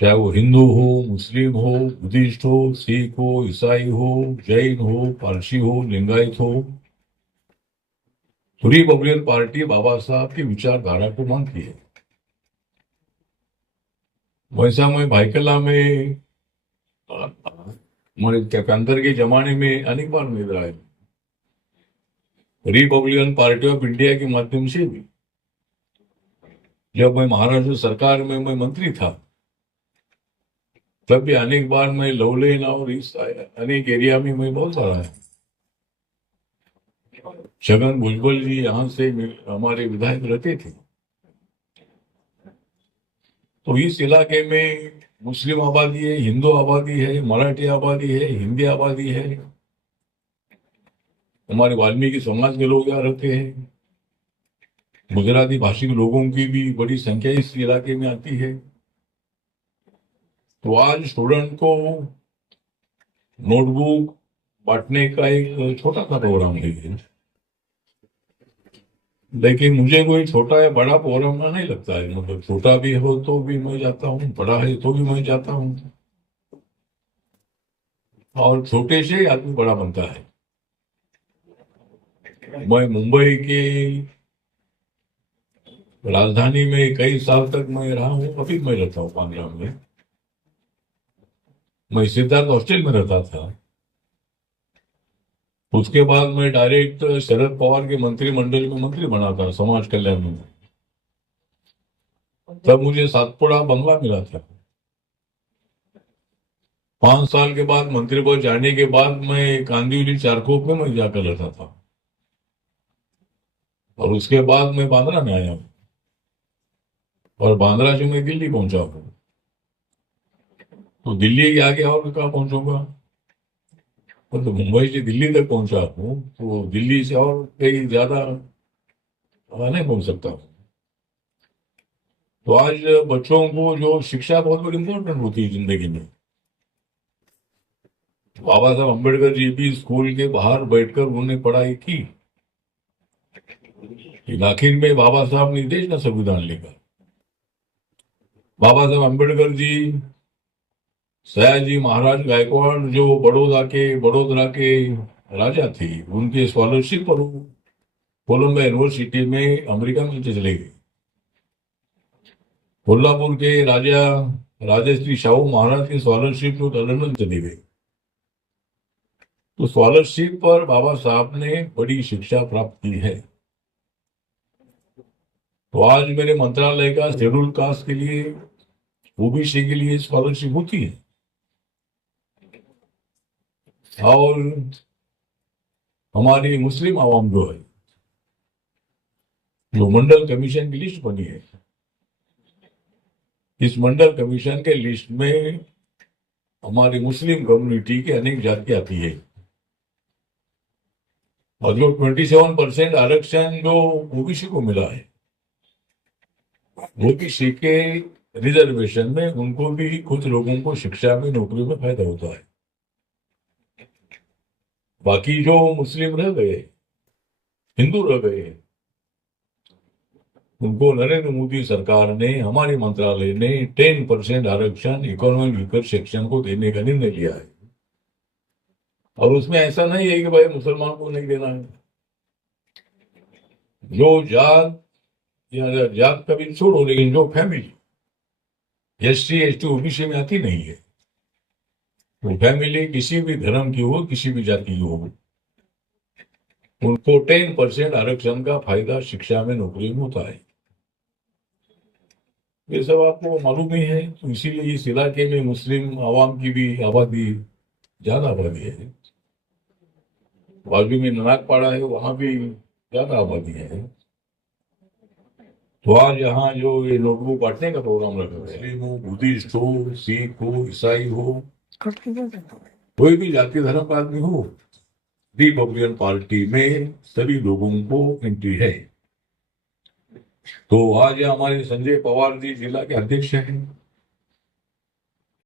चाहे वो हिंदू हो, मुस्लिम हो, बुद्धिस्ट हो, सिख हो, ईसाई हो, जैन हो, पारसी हो, लिंगायत हो, तो रिपब्लिकन पार्टी बाबा साहब की विचारधारा को मानती है। वैसा मैं भाईकला में हमारे अंदर के जमाने में अनेक बार मिल रहा है, रिपब्लिकन पार्टी ऑफ इंडिया के माध्यम से भी। जब मैं महाराष्ट्र सरकार में मैं मंत्री था, तब भी अनेक बार मैं लवलेन और इस अनेक एरिया में मैं बहुत बार आया। छगन भुजबल जी यहाँ से हमारे विधायक रहते थे, तो इस इलाके में मुस्लिम आबादी है, हिंदू आबादी है, मराठी आबादी है, हिंदी आबादी है, हमारे वाल्मीकि समाज के लोग यहाँ रहते हैं, गुजराती भाषी लोगों की भी बड़ी संख्या इस इलाके में आती है। तो आज स्टूडेंट को नोटबुक बांटने का एक छोटा सा प्रोग्राम है, लेकिन मुझे कोई छोटा या बड़ा प्रोग्राम नहीं लगता है। मतलब छोटा भी हो तो भी मैं जाता हूँ, बड़ा है तो भी मैं जाता हूँ, और छोटे से आदमी बड़ा बनता है। मैं मुंबई की राजधानी में कई साल तक मैं रहा हूँ, अभी मैं रहता हूँ बांद्रा में। मैं सिद्धार्थ हॉस्टल में रहता था, उसके बाद मैं डायरेक्ट शरद पवार के मंत्रिमंडल में मंत्री बना था समाज कल्याण में। तब मुझे सातपुड़ा बंगला मिला था। 5 साल के बाद मंत्री पद जाने के बाद मैं कांदिवली चारकोप में मैं जाकर रहता था, और उसके बाद मैं बांद्रा में आया हूँ, और बांद्रा से मैं दिल्ली पहुंचा हूँ। तो दिल्ली के आगे और कहाँ पहुंचूंगा? तो मुंबई से दिल्ली तक पहुंचा हूँ, तो दिल्ली से और कहीं ज्यादा नहीं पहुंच सकता हूँ। तो आज बच्चों को जो शिक्षा बहुत बड़ी इंपॉर्टेंट होती है जिंदगी में। बाबा साहब अम्बेडकर जी भी स्कूल के बाहर बैठकर उन्होंने पढ़ाई की, लेकिन आखिर में बाबा साहब ने देश का संविधान लिखा। बाबा साहब अम्बेडकर जी, सयाजी महाराज गायकवाड़ जो बड़ौदा के राजा थे, उनके स्कॉलरशिप पर वो कोलंबिया यूनिवर्सिटी में अमेरिका में चले गए। कोल्हापुर के राजा राजश्री शाहू महाराज की स्कॉलरशिप जो लंदन चली गई। तो स्कॉलरशिप पर बाबा साहब ने बड़ी शिक्षा प्राप्त की है। तो आज मेरे मंत्रालय का शेड्यूल कास्ट के लिए, ओबीसी के लिए स्कॉलरशिप होती है। और हमारी मुस्लिम आवाम जो है, जो मंडल कमीशन की लिस्ट बनी है, इस मंडल कमीशन के लिस्ट में हमारी मुस्लिम कम्युनिटी की अनेक जाति आती है। और जो 27% आरक्षण जो ओबीसी को मिला है, ओबीसी के रिजर्वेशन में उनको भी, कुछ लोगों को शिक्षा में, नौकरी में फायदा होता है। बाकी जो मुस्लिम रह गए, हिंदू रह गए, उनको नरेंद्र मोदी सरकार ने, हमारे मंत्रालय ने 10% आरक्षण इकोनॉमिक वीकर सेक्शन को देने का निर्णय लिया है। और उसमें ऐसा नहीं है कि भाई मुसलमान को नहीं देना है। जो जात, या जात का भी छोड़ो, लेकिन जो फैमिली एससी एसटी ओबीसी में आती नहीं है, वो फैमिली किसी भी धर्म की हो, किसी भी जाति की हो, उनको 10% आरक्षण का फायदा शिक्षा में, नौकरी में होता है। ये सब आपको मालूम ही है। तो इसीलिए इस इलाके में मुस्लिम आवाम की भी आबादी, ज्यादा आबादी है। बाजू में ननाकपाड़ा है, वहां भी ज्यादा आबादी है। तो आज यहाँ जो ये नोटबुक बांटने का प्रोग्राम रखा है, मुस्लिम हो, बुद्धिस्ट हो, सिख हो, ईसाई हो, कोई भी जाति धर्म का आदमी हो, रिपब्लिकन पार्टी में सभी लोगों को एंट्री है। तो आज हमारे संजय पवार जी जिला के अध्यक्ष हैं।